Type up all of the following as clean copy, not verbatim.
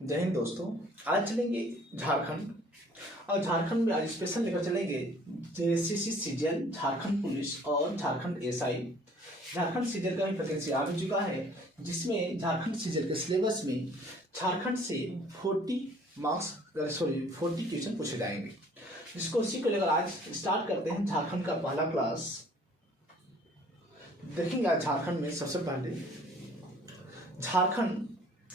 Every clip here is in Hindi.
जय हिंद दोस्तों। आज चलेंगे झारखंड। और झारखंड में आज स्पेशल लेकर चलेंगे जेसीसी सीजीएल, झारखंड पुलिस और झारखंड एसआई। झारखंड सीजीएल का भी वैकेंसी आ भी चुका है, जिसमें झारखंड सीजीएल के सिलेबस में झारखंड से 40 क्वेश्चन पूछे जाएंगे, जिसको उसी को लेकर आज स्टार्ट करते हैं। झारखंड का पहला क्लास देखेंगे। आज झारखंड में सबसे पहले झारखंड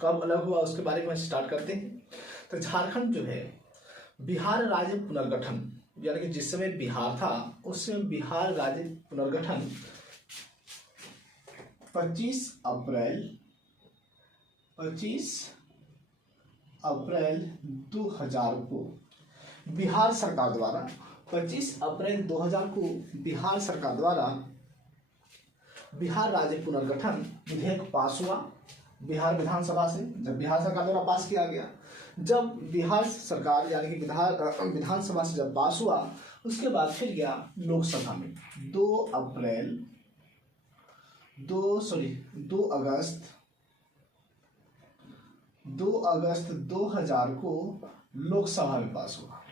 कब अलग हुआ उसके बारे में स्टार्ट करते हैं। तो झारखंड जो है बिहार राज्य पुनर्गठन, यानी कि जिस समय बिहार था उस समय बिहार राज्य पुनर्गठन 25 अप्रैल 2000 को बिहार सरकार द्वारा 25 अप्रैल 2000 को बिहार सरकार द्वारा बिहार राज्य पुनर्गठन विधेयक पास हुआ बिहार विधानसभा से। जब बिहार सरकार द्वारा पास किया गया, जब बिहार सरकार यानी कि विधानसभा से जब पास हुआ, उसके बाद फिर गया लोकसभा में 2 अगस्त 2000 को लोकसभा में पास हुआ।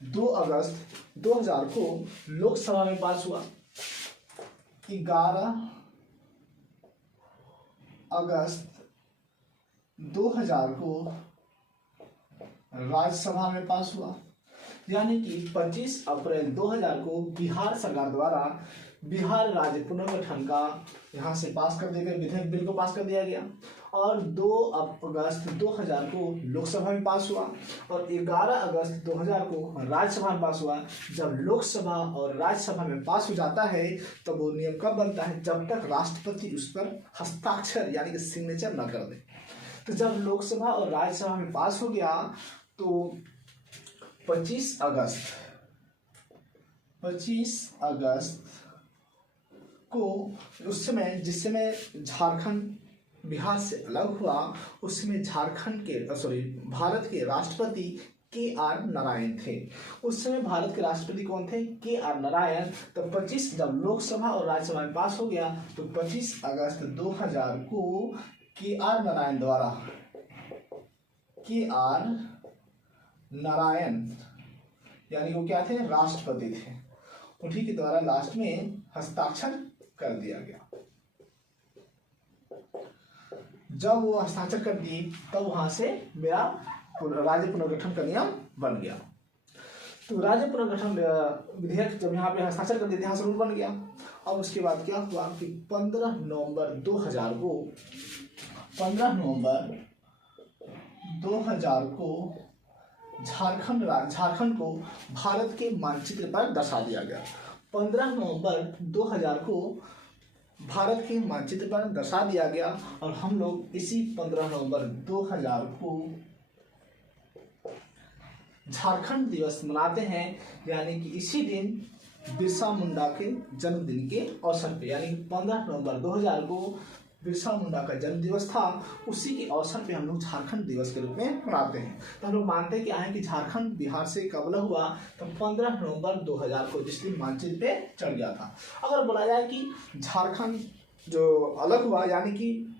2 अगस्त 2000 को लोकसभा में पास हुआ। 11 अगस्त 2000 को राज्यसभा में पास हुआ। यानी कि 25 अप्रैल 2000 को बिहार सरकार द्वारा बिहार राज्य पुनर्गठन का यहाँ से पास कर दिया गया, विधेयक बिल को पास कर दिया गया। और 2 अगस्त 2000 को लोकसभा में पास हुआ और 11 अगस्त 2000 को राज्यसभा में पास हुआ। जब लोकसभा और राज्यसभा में पास हो जाता है तो वो नियम कब बनता है? जब तक राष्ट्रपति उस पर हस्ताक्षर यानी कि सिग्नेचर न कर दे। तो जब लोकसभा और राज्यसभा में पास हो गया तो 25 अगस्त को उस समय जिस समय झारखंड बिहार से अलग हुआ, उस समय भारत के राष्ट्रपति KR नारायण थे। उस समय भारत के राष्ट्रपति कौन थे? KR नारायण। तो 25 जब लोकसभा और राज्यसभा में पास हो गया तो 25 अगस्त 2000 को KR नारायण यानी वो क्या थे? राष्ट्रपति थे। उन्हीं के द्वारा लास्ट में हस्ताक्षर कर दिया गया। जब वो हस्ताक्षर कर दी तब वहां से मेरा राज्य पुनर्गठन का नियम बन गया। तो राज्य पुनर्गठन विधेयक जब यहाँ पे हस्ताक्षर कर दिए, यहाँ से रूल बन गया। अब उसके बाद क्या हुआ कि 15 नवंबर 2000 को झारखंड को भारत के मानचित्र पर दर्शा दिया गया। 15 नवंबर 2000 को भारत के मानचित्र पर दर्शा दिया गया और हम लोग इसी 15 नवंबर 2000 को झारखंड दिवस मनाते हैं। यानी कि इसी दिन बिरसा मुंडा के जन्मदिन के अवसर पे, यानी 15 नवंबर 2000 को बिरसा मुंडा का जन्म दिवस था, उसी के अवसर पे हम लोग झारखंड दिवस के रूप में मनाते हैं। तो हम लोग मानते हैं कि झारखंड बिहार से कब अलग हुआ? तो 15 नवंबर 2000 को, जिस दिन मानचित्र पे चढ़ गया था। अगर बोला जाए कि झारखंड जो अलग हुआ यानी कि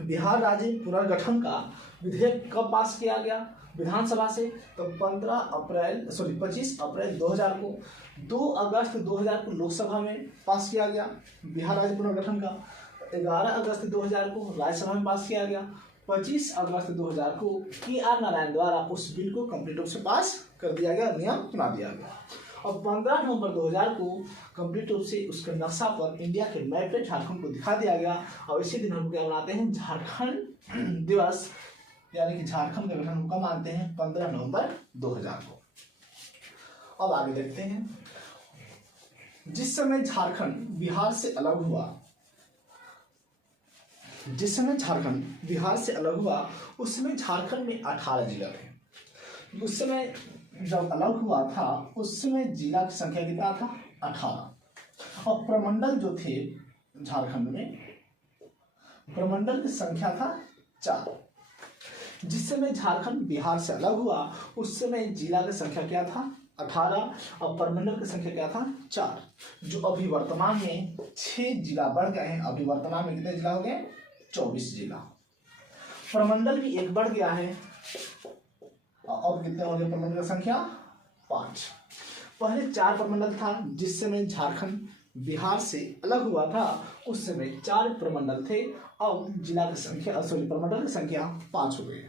बिहार राज्य पुनर्गठन का विधेयक कब पास किया गया विधानसभा से? तो 25 अप्रैल 2000 को। 2 अगस्त 2000 को लोकसभा में पास किया गया बिहार राज्य पुनर्गठन का। 11 अगस्त 2000 को राज्यसभा में पास किया गया। 25 अगस्त 2000 को KR नारायण द्वारा उस बिल को कंप्लीट रूप से पास कर दिया गया, नियम बना दिया गया। और 15 नवंबर 2000 को कंप्लीट रूप से उसके नक्शा पर इंडिया के मैप पे झारखंड को दिखा दिया गया। और इसी दिन हम क्या मनाते हैं? झारखंड दिवस, यानी कि झारखंड का गठन हम कब मानते हैं? 15 नवंबर 2000 को। अब आगे देखते हैं। जिस समय झारखंड बिहार से अलग हुआ, उस समय झारखंड में 18 जिला थे। उस समय जब अलग हुआ था उस समय जिला की संख्या कितना था? 18। और प्रमंडल जो थे झारखंड में, प्रमंडल की संख्या था 4। जिस समय झारखंड बिहार से अलग हुआ उस समय जिला की संख्या क्या था? 18 और प्रमंडल की संख्या क्या था? 4। जो अभी वर्तमान में 6 जिला बढ़ गए हैं। अभी वर्तमान में कितने जिला हो गए? 24 जिला। प्रमंडल भी एक बढ़ गया है। अब कितने हो गए प्रमंडल की संख्या? 5। पहले 4 प्रमंडल था, जिस समय झारखंड बिहार से अलग हुआ था उस समय 4 प्रमंडल थे। अब जिला की संख्या प्रमंडल की संख्या 5 हो गई।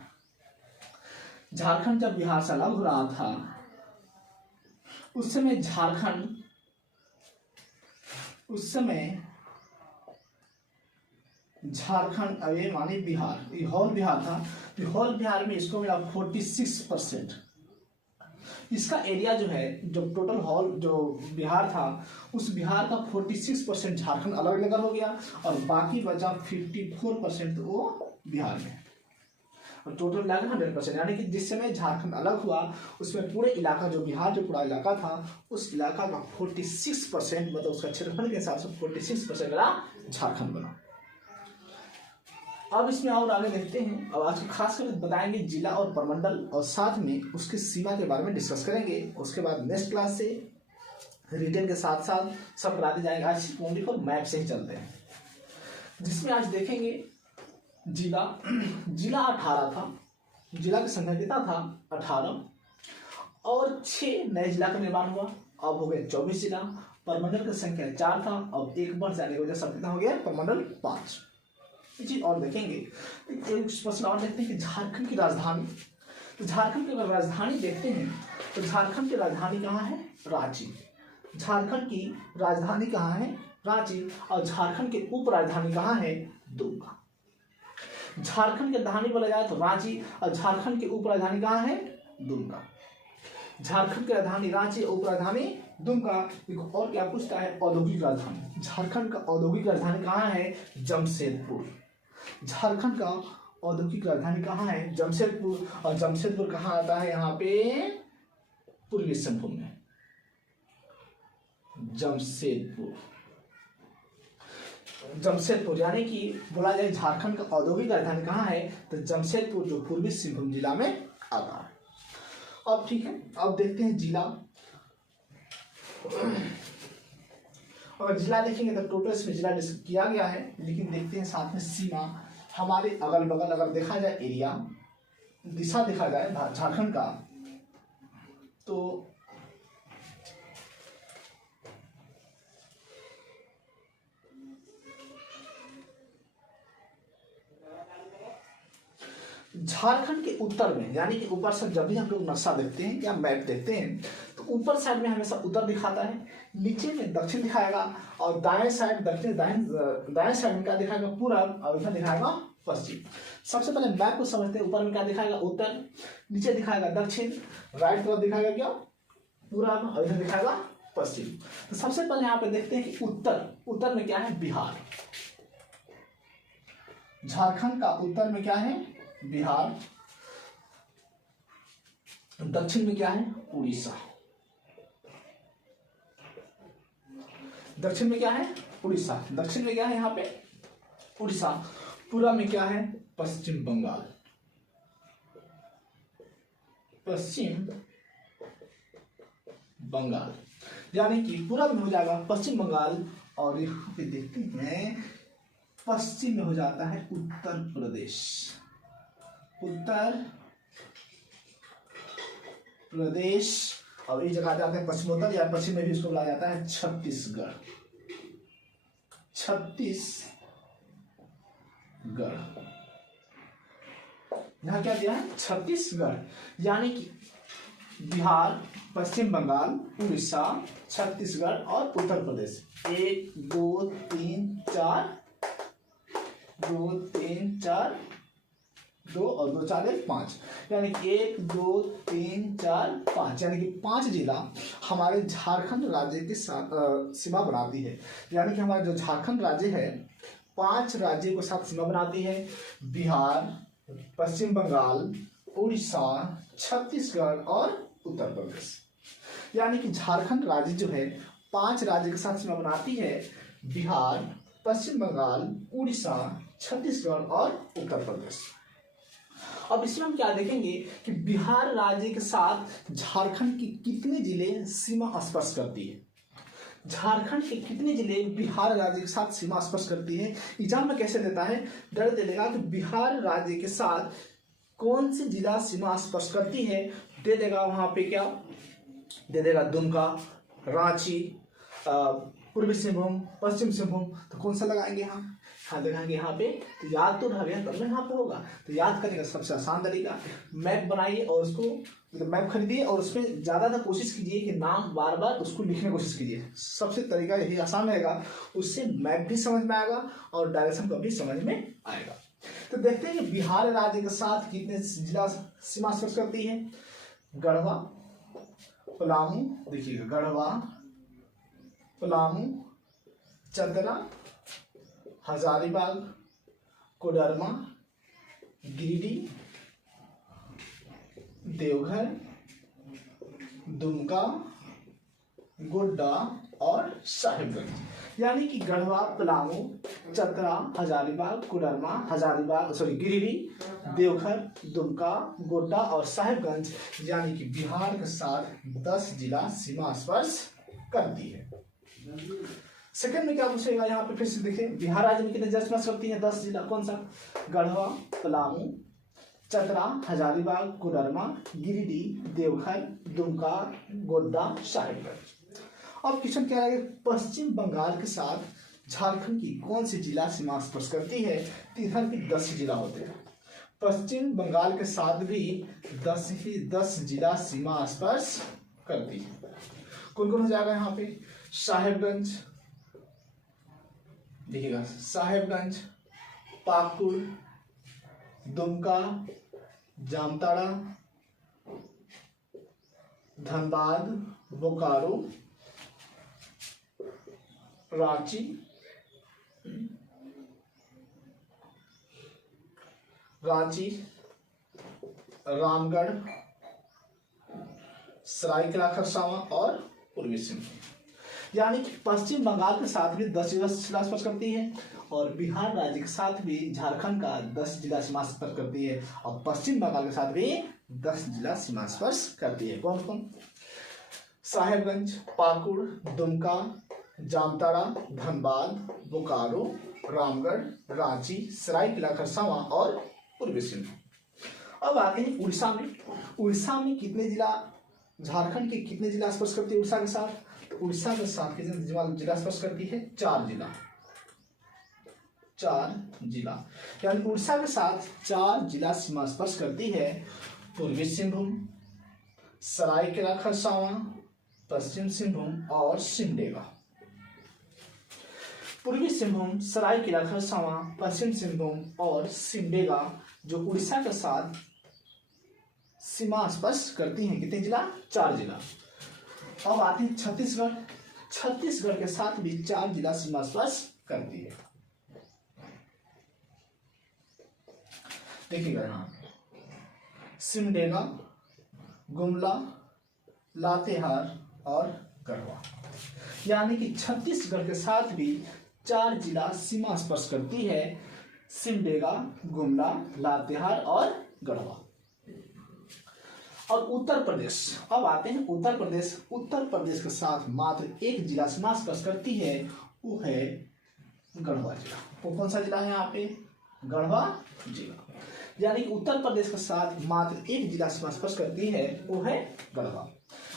झारखंड जब बिहार से अलग हो रहा था उस समय झारखंड अवे मानी बिहार, ये होल बिहार था। होल बिहार में इसको मिला 46%। इसका एरिया जो है, जो टोटल हॉल जो बिहार था उस बिहार का 46% झारखंड अलग लेकर हो गया और बाकी बचा 54% तो वो बिहार में, और टोटल मिलाकर 100%। यानी कि जिस समय झारखंड अलग हुआ उसमें पूरे इलाका जो बिहार जो पूरा इलाका था उस इलाका का 46% मतलब उसका क्षेत्रफल के हिसाब से 46% मेरा झारखंड बना। अब इसमें और आगे देखते हैं। अब आज खास कर बताएंगे जिला और प्रमंडल और साथ में उसकी सीमा के बारे में डिस्कस करेंगे। उसके बाद नेक्स्ट क्लास से रिटन के साथ साथ सब कराते जाएंगे। आज ओनली फॉर मैप से ही चलते हैं, जिसमें आज देखेंगे जिला 18 था। जिला की संख्या कितना था? 18 और 6 नए जिला का निर्माण हुआ। अब हो गए 24 जिला। प्रमंडल की संख्या 4 था, अब एक बढ़ जाने की वजह से कितना हो गया? प्रमंडल 5। चीज और देखेंगे, एक प्रश्न और देखते हैं कि झारखंड की राजधानी। तो झारखंड की अगर राजधानी देखते हैं तो झारखंड की राजधानी कहाँ है? रांची। झारखंड की राजधानी कहाँ है? रांची। और झारखंड की उप राजधानी कहाँ है? दुमका। झारखंड की राजधानी बोला जाए तो रांची और झारखंड की उप राजधानी कहाँ है? दुमका। झारखंड की राजधानी रांची, उप राजधानी दुमका। और क्या पूछता है? औद्योगिक राजधानी। झारखंड का औद्योगिक राजधानी कहाँ है? जमशेदपुर। झारखंड का औद्योगिक राजधानी कहाँ है? जमशेदपुर। और जमशेदपुर कहाँ आता है? यहाँ पे पूर्वी सिंहभूम में। जमशेदपुर यानी कि बोला जाए झारखंड का औद्योगिक राजधानी कहाँ है तो जमशेदपुर, जो पूर्वी सिंहभूम जिला में आता है। अब ठीक है, अब देखते हैं जिला। अगर जिला देखेंगे तो टोटल इसमें जिला किया गया है, लेकिन देखते हैं साथ में सीमा। हमारे अगल बगल अगर देखा जाए एरिया, दिशा देखा जाए झारखंड का, तो झारखंड के उत्तर में, यानी कि ऊपर से जब भी हम लोग नक्शा देखते हैं या मैप देखते हैं तो ऊपर साइड में हमेशा उत्तर दिखाता है, नीचे में दक्षिण दिखाएगा और दाएं साइड दाएं साइड में क्या दिखाएगा? पूरब, और इधर दिखाएगा पश्चिम। सबसे पहले मैप को समझते हैं। ऊपर में क्या दिखाएगा? उत्तर, नीचे दिखाएगा दक्षिण, राइट तरफ दिखाएगा क्या? पूरब, और इधर दिखाएगा पश्चिम। तो सबसे पहले यहाँ पे देखते हैं कि उत्तर में क्या है? बिहार। झारखंड का उत्तर में क्या है? बिहार। दक्षिण में क्या है? उड़ीसा। दक्षिण में क्या है? उड़ीसा। दक्षिण में क्या है? यहाँ पे उड़ीसा। पूर्व में क्या है? पश्चिम बंगाल। पश्चिम बंगाल यानी कि पूर्व में हो जाएगा पश्चिम बंगाल, और यहाँ पे देखते हैं पश्चिम में हो जाता है उत्तर प्रदेश। उत्तर प्रदेश, और इस जगह जाते हैं पश्चिमोत्तर या पश्चिम में भी इसको बोला जाता है छत्तीसगढ़। यहाँ क्या दिया है? छत्तीसगढ़। यानी कि बिहार, पश्चिम बंगाल, उड़ीसा, छत्तीसगढ़ और उत्तर प्रदेश। 1 2 3 4 2 3 4 2 और 2 4 5, यानी कि 1 2 3 4 5, यानी कि 5 जिला हमारे झारखंड राज्य के साथ सीमा बनाती है। यानी कि हमारा जो झारखंड राज्य है 5 राज्यों के साथ सीमा बनाती है। बिहार, पश्चिम बंगाल, उड़ीसा, छत्तीसगढ़ और उत्तर प्रदेश। यानी कि झारखंड राज्य जो है 5 राज्य के साथ सीमा बनाती है। बिहार, पश्चिम बंगाल, उड़ीसा, छत्तीसगढ़ और उत्तर प्रदेश। अब इसमें हम क्या देखेंगे कि बिहार राज्य के साथ झारखंड की कितने जिले सीमा स्पर्श करती है। झारखंड के कितने जिले बिहार राज्य के साथ सीमा स्पर्श करती है? एग्जाम में कैसे देता है, डर दे देगा कि बिहार राज्य के साथ कौन सी जिला सीमा स्पर्श करती है, दे देगा वहां पे क्या दे देगा, दुमका, रांची, पूर्वी सिंहभूम, पश्चिम सिंहभूम। तो कौन सा लगाएंगे यहाँ, हाँ लगाएंगे यहाँ पे। तो याद तो रह गया तब ना यहाँ पे होगा। तो याद करने का सबसे आसान तरीका, मैप बनाइए और उसको मतलब मैप खरीदिए और उसमें ज़्यादा कोशिश कीजिए कि नाम बार बार उसको लिखने की कोशिश कीजिए। सबसे तरीका यही आसान रहेगा, उससे मैप भी समझ में आएगा और डायरेक्शन का भी समझ में आएगा। तो देखते हैं कि बिहार राज्य के साथ कितने जिला सीमा स्पर्श करती है। गढ़वा, पलामू, देखिएगा गढ़वा, पलामू, चतरा, हजारीबाग, कोडरमा, गिरिडीह, देवघर, दुमका, गोड्डा और साहिबगंज। यानी कि गढ़वा, पलामू, चतरा, हजारीबाग, कोडरमा, गिरिडीह, देवघर, दुमका, गोड्डा और साहिबगंज यानी कि बिहार के साथ 10 जिला सीमा स्पर्श करती है। सेकंड में क्या पूछेगा यहाँ पे, फिर से देखें बिहार राज्य में कितने जिला स्पर्श करती है, 10 जिला। कौन सा, गढ़वा, पलामू, चतरा, हजारीबाग, कोडरमा, गिरिडीह, देवघर, दुमका, गोड्डा, साहिबगंज। अब क्वेश्चन क्या है, पश्चिम बंगाल के साथ झारखंड की कौन सी जिला सीमा स्पर्श करती है? तो इधर भी 10 जिला होते हैं, पश्चिम बंगाल के साथ भी 10 जिला सीमा स्पर्श करती है। कौन कौन हो जाएगा यहाँ पे, साहेबगंज, देखिएगा साहेबगंज, पाकुड़, दुमका, जामताड़ा, धनबाद, बोकारो, रांची, रामगढ़, सरायकेला खरसावां और पूर्वी सिंहभूम। यानी कि पश्चिम बंगाल के साथ भी 10 जिला स्पर्श करती है और बिहार राज्य के साथ भी झारखंड का 10 जिला सीमा स्पर्श करती है और पश्चिम बंगाल के साथ भी 10 जिला सीमा स्पर्श करती है। कौन कौन, साहेबगंज, पाकुड़, दुमका, जामताड़ा, धनबाद, बोकारो, रामगढ़, रांची, सरायकेला खरसावां और पूर्वी सिंहभूम। अब आते हैं उड़ीसा में। उड़ीसा में कितने जिला, झारखंड के कितने जिला स्पर्श करती है उड़ीसा के साथ? तो उड़ीसा के साथ कितने जिला स्पर्श करती है? 4 जिला, 4 जिला। यानी उड़ीसा के साथ 4 जिला सीमा स्पर्श करती है, पूर्वी सिंहभूम, सरायकेला खरसावां, पश्चिम सिंहभूम और सिमडेगा। पूर्वी सिंहभूम, सरायकेला खरसावां, पश्चिम सिंहभूम और सिमडेगा जो उड़ीसा के साथ सीमा स्पर्श करती हैं, कितने जिला? 4 जिला। अब आती है छत्तीसगढ़। छत्तीसगढ़ के साथ भी 4 जिला सीमा स्पर्श करती है। देखिएगा यहाँ सिमडेगा, गुमला, लातेहार और गढ़वा। यानी कि छत्तीसगढ़ के साथ भी 4 जिला सीमा स्पर्श करती है, सिमडेगा, गुमला, लातेहार और गढ़वा। और उत्तर प्रदेश, अब आते हैं उत्तर प्रदेश। उत्तर प्रदेश के साथ मात्र 1 जिला सीमा स्पर्श करती है, वो है गढ़वा जिला। वो कौन सा जिला है यहाँ पे? गढ़वा जिला। यानी कि उत्तर प्रदेश के साथ मात्र 1 जिला सीमा स्पर्श करती है, वो है गढ़वा।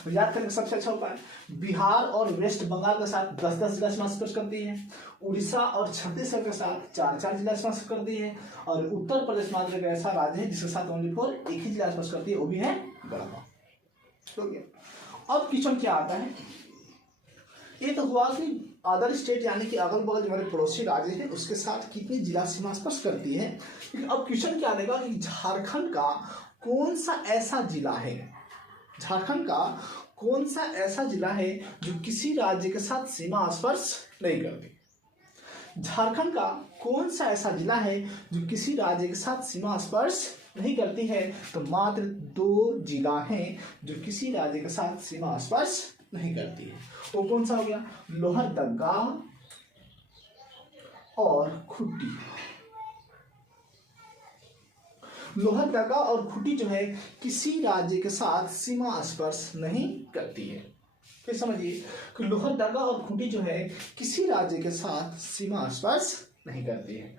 याद करने का सबसे अच्छा उपाय, बिहार और वेस्ट बंगाल के साथ 10-10 जिला सीमा स्पर्श करती है, उड़ीसा और छत्तीसगढ़ के साथ 4-4 जिला स्पर्श करती है और उत्तर प्रदेश मात्र एक ऐसा राज्य है जिसके साथ ओनली फॉर 1 ही जिला स्पर्श करती है, वो भी है गढ़वा। ठीक है, अब क्वेश्चन क्या आता है, ये तो हुआ कि अदर स्टेट यानी कि अगल बगल जो हमारे पड़ोसी राज्य है उसके साथ कितनी जिला सीमा स्पर्श करती है। अब क्वेश्चन क्या आएगा कि झारखंड का कौन सा ऐसा जिला है, झारखंड का कौन सा ऐसा जिला है जो किसी राज्य के साथ सीमा स्पर्श नहीं करती। झारखंड का कौन सा ऐसा जिला है जो किसी राज्य के साथ सीमा स्पर्श नहीं करती है? तो मात्र 2 जिला हैं जो किसी राज्य के साथ सीमा स्पर्श नहीं करती है। वो कौन सा हो गया? लोहरदगा और खूंटी। लोहरदगा और खूंटी जो है किसी राज्य के साथ सीमा स्पर्श नहीं करती है। फिर समझिए कि लोहरदगा और खूंटी जो है किसी राज्य के साथ सीमा स्पर्श नहीं करती है।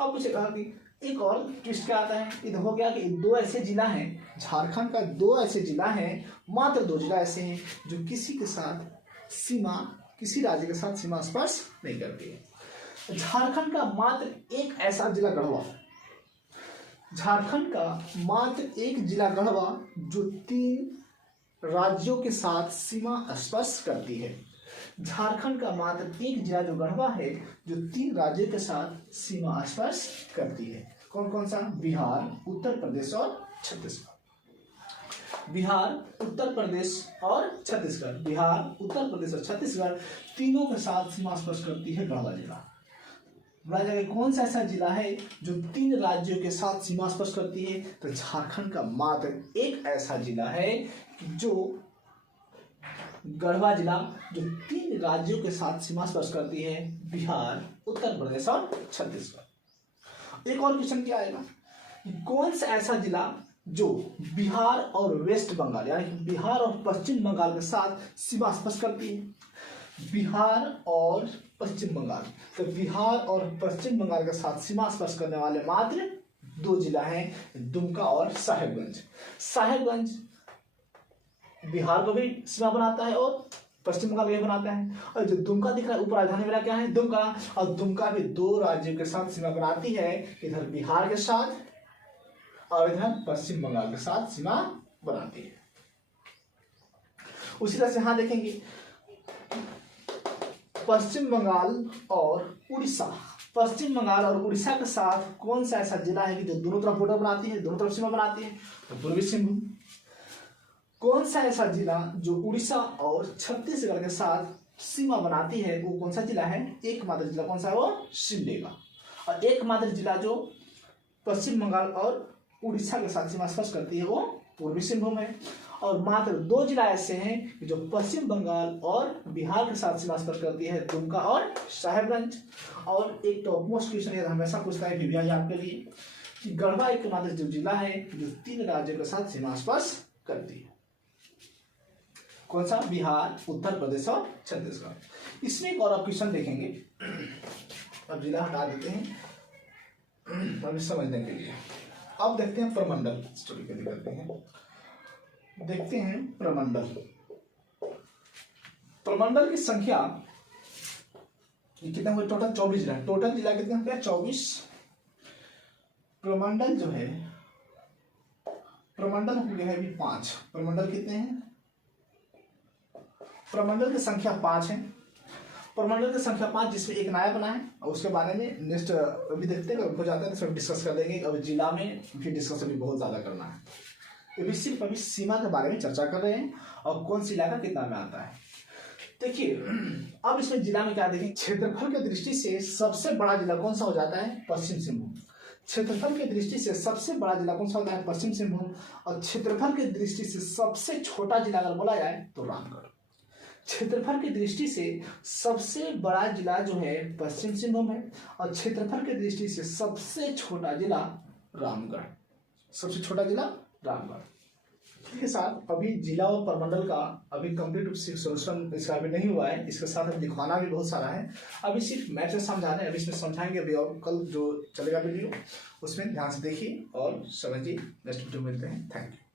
अब मुझे कहा कि एक और ट्विस्ट क्या आता है, इधर हो गया कि दो ऐसे जिला हैं, झारखंड का दो ऐसे जिला हैं, मात्र दो जिला ऐसे हैं जो किसी के साथ सीमा, किसी राज्य के साथ सीमा स्पर्श नहीं करती है। झारखंड का मात्र एक ऐसा जिला गढ़वा, झारखंड का मात्र एक जिला गढ़वा जो 3 राज्यों के साथ सीमा स्पर्श करती है। झारखंड का मात्र एक जिला जो गढ़वा है जो 3 राज्यों के साथ सीमा स्पर्श करती है। कौन कौन सा? बिहार, उत्तर प्रदेश और छत्तीसगढ़। बिहार, उत्तर प्रदेश और छत्तीसगढ़। बिहार, उत्तर प्रदेश और छत्तीसगढ़ तीनों के साथ सीमा स्पर्श करती है गढ़वा जिला। राज्य का कौन सा ऐसा जिला है जो 3 राज्यों के साथ सीमा स्पर्श करती है? तो झारखंड का मात्र एक ऐसा जिला है जो गढ़वा जिला, जो 3 राज्यों के साथ सीमा स्पर्श करती है, बिहार, उत्तर प्रदेश और छत्तीसगढ़। एक और क्वेश्चन क्या आएगा, कौन सा ऐसा जिला जो बिहार और वेस्ट बंगाल यानी बिहार और पश्चिम बंगाल के साथ सीमा स्पर्श करती है? बिहार और पश्चिम बंगाल। तो बिहार और पश्चिम बंगाल के साथ सीमा स्पर्श करने वाले मात्र 2 जिला हैं, दुमका और साहेबगंज। साहेबगंज बिहार को भी सीमा बनाता है और पश्चिम बंगाल भी बनाता है। और जो दुमका दिख रहा है ऊपर राजधानी वाला क्या है? दुमका। और दुमका भी 2 राज्यों के साथ सीमा बनाती है, इधर बिहार के साथ और इधर पश्चिम बंगाल के साथ सीमा बनाती है। उसी तरह से यहां देखेंगे पश्चिम बंगाल और उड़ीसा। पश्चिम बंगाल और उड़ीसा के साथ कौन सा ऐसा जिला है कि जो दोनों तरफ बॉर्डर बनाती है, दोनों तरफ सीमा बनाती है? तो पूर्वी सिंहभूम। कौन सा ऐसा जिला जो उड़ीसा और छत्तीसगढ़ के साथ सीमा बनाती है, वो कौन सा जिला है? एकमात्र जिला कौन सा है? वो सिमडेगा। और एकमात्र जिला जो पश्चिम बंगाल और उड़ीसा के साथ सीमा स्पर्श करती है वो पूर्वी सिंहभूम है। और मात्र 2 जिला ऐसे हैं जो पश्चिम बंगाल और बिहार के साथ सीमा स्पर्श करती है, दुमका और साहेबगंज। और एक टॉप मोस्ट क्वेश्चन हमेशा पूछता है विज्ञान आपके लिए कि गढ़वा एकमात्र जो जिला है जो 3 राज्यों के साथ सीमा स्पर्श करती है, कौन सा? बिहार, उत्तर प्रदेश और छत्तीसगढ़। इसमें एक और आप क्वेश्चन देखेंगे, अब जिला हटा देते हैं अभी समझने के लिए। अब देखते हैं प्रमंडल, स्टोरी के लिए करते हैं, देखते हैं प्रमंडल। प्रमंडल की संख्या ये कितना हुआ? टोटल 24 जिला। टोटल जिला कितने हो गया? 24। प्रमंडल जो है, प्रमंडल हो गया है अभी 5। प्रमंडल कितने हैं? प्रमंडल की संख्या 5 है। प्रमंडल की संख्या 5 जिसमें एक नया बना है और उसके बारे में नेक्स्ट अभी देखते हैं, हो जाता है तो सब डिस्कस कर लेंगे। अब जिला में भी डिस्कस अभी बहुत ज्यादा करना है। अभी सिर्फ अभी सीमा के बारे में चर्चा कर रहे हैं और कौन सी इलाका कितना में आता है। देखिए अब इसमें जिला में क्या देखें, क्षेत्रफल की दृष्टि से सबसे बड़ा जिला कौन सा हो जाता है? पश्चिम सिंहभूम। क्षेत्रफल की दृष्टि से सबसे बड़ा जिला कौन सा होता है? पश्चिम सिंहभूम। और क्षेत्रफल की दृष्टि से सबसे छोटा जिला अगर बोला जाए तो रामगढ़। क्षेत्रफल की दृष्टि से सबसे बड़ा जिला जो है पश्चिम सिंहभूम है और क्षेत्रफल की दृष्टि से सबसे छोटा जिला रामगढ़। सबसे छोटा जिला रामगढ़। इसके साथ अभी जिला और प्रमंडल का अभी कंप्लीट सोल्यूशन इसका अभी नहीं हुआ है, इसके साथ अभी दिखाना भी बहुत सारा है। अभी सिर्फ मैथ से समझा रहे हैं, अभी इसमें समझाएंगे अभी और कल जो चलेगा वीडियो उसमें ध्यान से देखिए और समझिए। नेक्स्ट वीडियो मिलते हैं। Thank you.